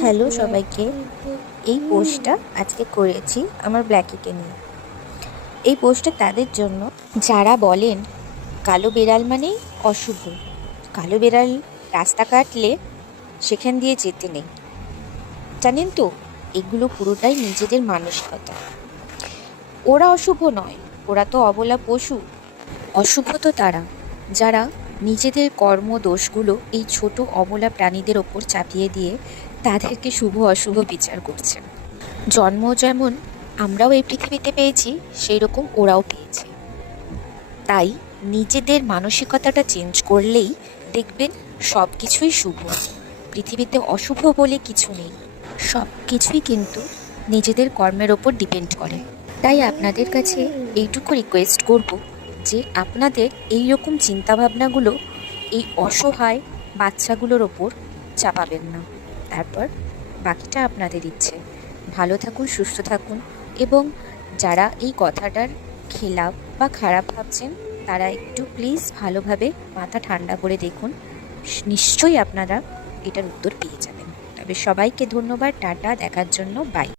Hello সবাইকে। এই পোস্টটা আজকে করেছি আমার ব্ল্যাকিকে নিয়ে। এই পোস্টটা তাদের জন্য যারা বলেন কালো বিড়াল মানেই অশুভ, কালো বিড়াল রাস্তা কাটলে সেখান দিয়ে যেতে নেই। জানেন তো, এগুলো পুরোটাই নিজেদের মানসিকতা। ওরা অশুভ নয়, ওরা তো অবলা পশু। অশুভ তো তারা যারা নিজেদের কর্ম দোষগুলো এই ছোট অবলা প্রাণীদের ওপর চাপিয়ে দিয়ে তাদেরকে শুভ অশুভ বিচার করছে। জন্ম যেমন আমরাও এই পৃথিবীতে পেয়েছি, সেই রকম ওরাও পেয়েছে। তাই নিজেদের মানসিকতাটা চেঞ্জ করলেই দেখবেন সব কিছুই শুভ। পৃথিবীতে অশুভ বলে কিছু নেই, সব কিছুই কিন্তু নিজেদের কর্মের ওপর ডিপেন্ড করে। তাই আপনাদের কাছে এইটুকু রিকোয়েস্ট করব যে আপনাদের এই রকম চিন্তাভাবনাগুলো এই অসহায় বাচ্চাগুলোর ওপর চাপাবেন না। তারপর বাকিটা আপনাদের ইচ্ছে। ভালো থাকুন, সুস্থ থাকুন, এবং যারা এই কথাটার খেলাপ বা খারাপ ভাবছেন তারা একটু প্লিজ ভালোভাবে মাথা ঠান্ডা করে দেখুন, নিশ্চয়ই আপনারা এটার উত্তর পেয়ে যাবেন। তবে সবাইকে ধন্যবাদ, টাটা, দেখার জন্য, বাই।